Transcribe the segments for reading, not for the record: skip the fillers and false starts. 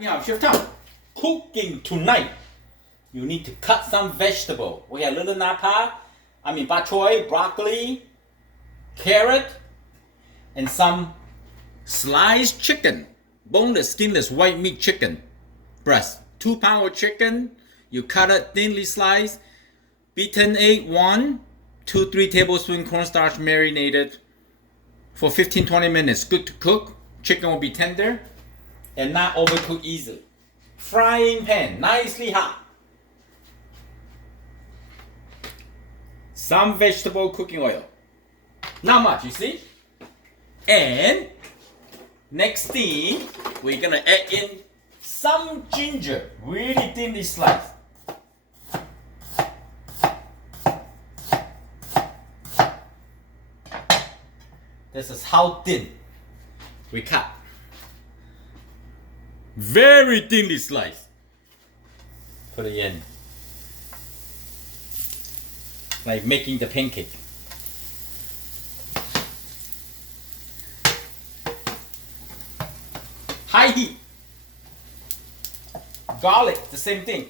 Now, Chef Tom, cooking tonight. You need to cut some vegetable. We have little bok choy, broccoli, carrot, and some sliced chicken, boneless, skinless, white meat chicken breast. 2 pounds of chicken. You cut it thinly sliced. Beaten egg 1, 2-3 tablespoons cornstarch marinated for 15-20 minutes. Good to cook. Chicken will be tender and not overcooked easily. Frying pan, nicely hot. Some vegetable cooking oil. Not much, you see? And next thing, we're gonna add in some ginger, really thinly sliced. This is how thin we cut. Very thinly sliced. Put it in. Like making the pancake. High heat. Garlic, the same thing.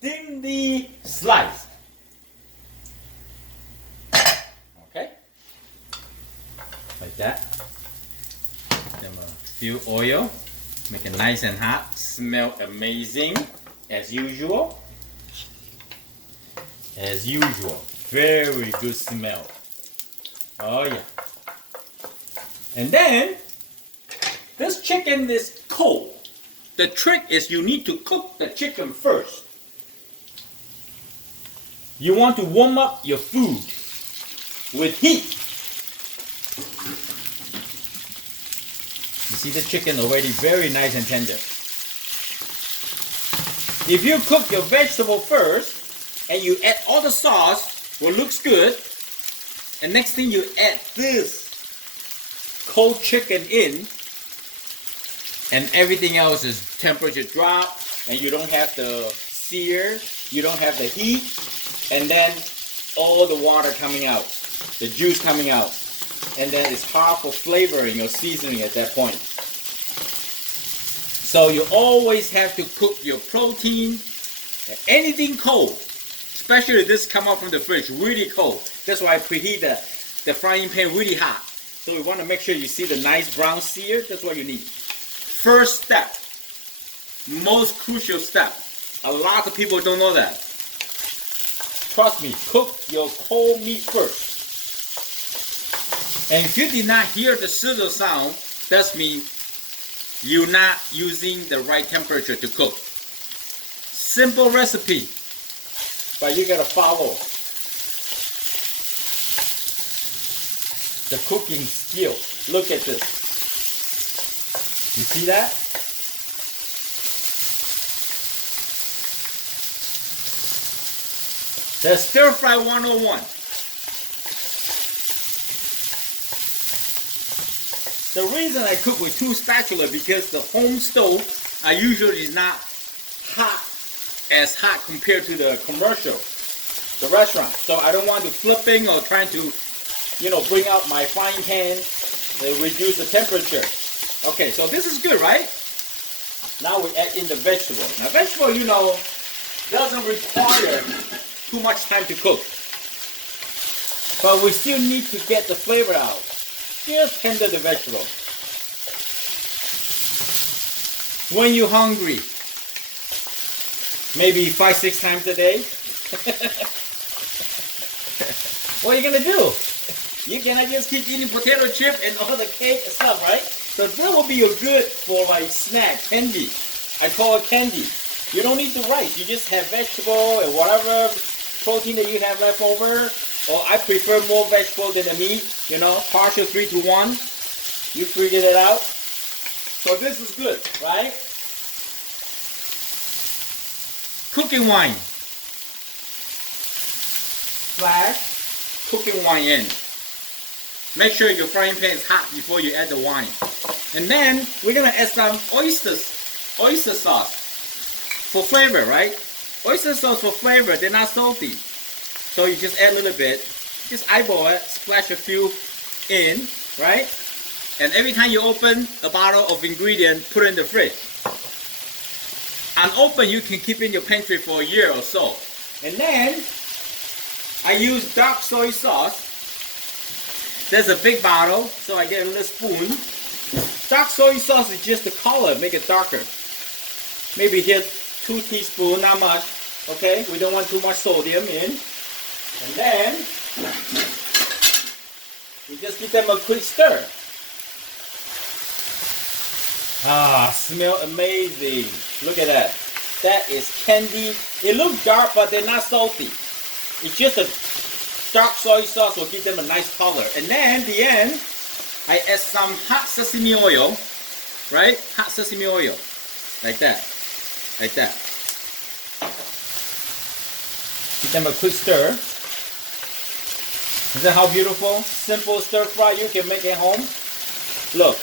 Thinly slice. Okay, like that. Then a few oil, make it nice and hot. Smell amazing, as usual. As usual, very good smell. Oh yeah. And then this chicken is cold. The trick is you need to cook the chicken first. You want to warm up your food with heat. You see the chicken already very nice and tender. If you cook your vegetable first and you add all the sauce, what looks good, and next thing you add this cold chicken in, and everything else is temperature drop, and you don't have the sear, you don't have the heat, and then all the water coming out, the juice coming out, and then it's hard for flavoring or seasoning at that point. So you always have to cook your protein, anything cold, especially this come out from the fridge really cold. That's why I preheat the frying pan really hot. So we want to make sure you see the nice brown sear. That's what you need. First step, most crucial step. A lot of people don't know that. Trust me, cook your cold meat first. And if you did not hear the sizzle sound, that means you're not using the right temperature to cook. Simple recipe, but you gotta follow the cooking skill. Look at this. You see that? The stir fry 101. The reason I cook with 2 spatulas because the home stove are usually not as hot compared to the commercial, the restaurant. So I don't want to flipping or trying to, bring out my frying pan and reduce the temperature. Okay, so this is good, right? Now we add in the vegetable. Now vegetable, doesn't require too much time to cook. But we still need to get the flavor out. Just tender the vegetable. When you're hungry, maybe 5-6 times a day. What are you gonna do? You cannot just keep eating potato chip and all the cake and stuff, right? So that will be your good for like snack, candy. I call it candy. You don't need the rice. You just have vegetable and whatever protein that you have left over. Or I prefer more vegetable than the meat, partial 3-to-1. You figured it out. So this is good, right? Cooking wine. Splash cooking wine in. Make sure your frying pan is hot before you add the wine. And then we're gonna add some oyster sauce for flavor, right? Oyster sauce for flavor, they're not salty. So you just add a little bit, just eyeball it, splash a few in, right? And every time you open a bottle of ingredient, put it in the fridge. Unopened, you can keep in your pantry for a year or so. And then, I use dark soy sauce. There's a big bottle, so I get a little spoon. Dark soy sauce is just the color, make it darker. Maybe here 2 teaspoons, not much. Okay, we don't want too much sodium in. And then, we just give them a quick stir. Ah, smell amazing. Look at that. That is candy. It looks dark, but they're not salty. It's just a dark soy sauce will give them a nice color. And then, the end, I add some hot sesame oil. Right? Hot sesame oil. Like that. Like that. Give them a quick stir. Is that how beautiful? Simple stir fry you can make at home. Look.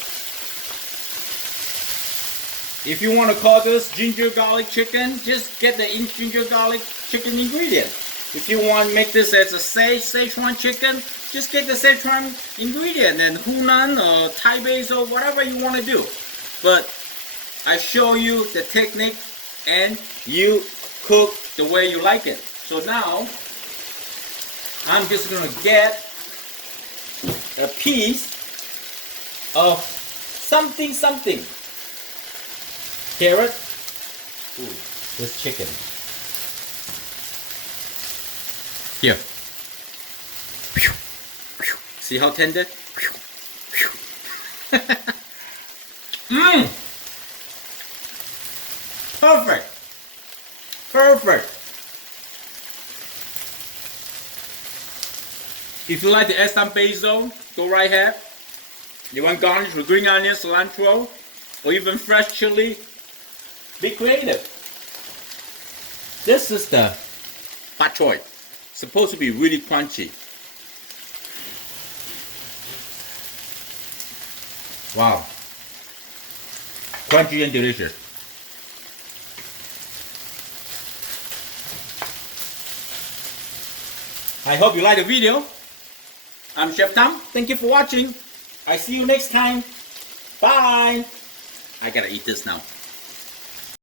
If you want to call this ginger garlic chicken, just get the ginger garlic chicken ingredient. If you want to make this as a Szechuan chicken, just get the Szechuan ingredient and Hunan or Thai basil, whatever you want to do. But I show you the technique and you cook the way you like it. So now, I'm just going to get a piece of something. Carrot. Ooh, this chicken. Here. See how tender? Mmm! Perfect! Perfect! If you like to add some basil, go right ahead. You want garnish with green onion, cilantro, or even fresh chili, be creative. This is the bok choy. Supposed to be really crunchy. Wow. Crunchy and delicious. I hope you like the video. I'm Chef Tom. Thank you for watching. I see you next time. Bye. I gotta eat this now.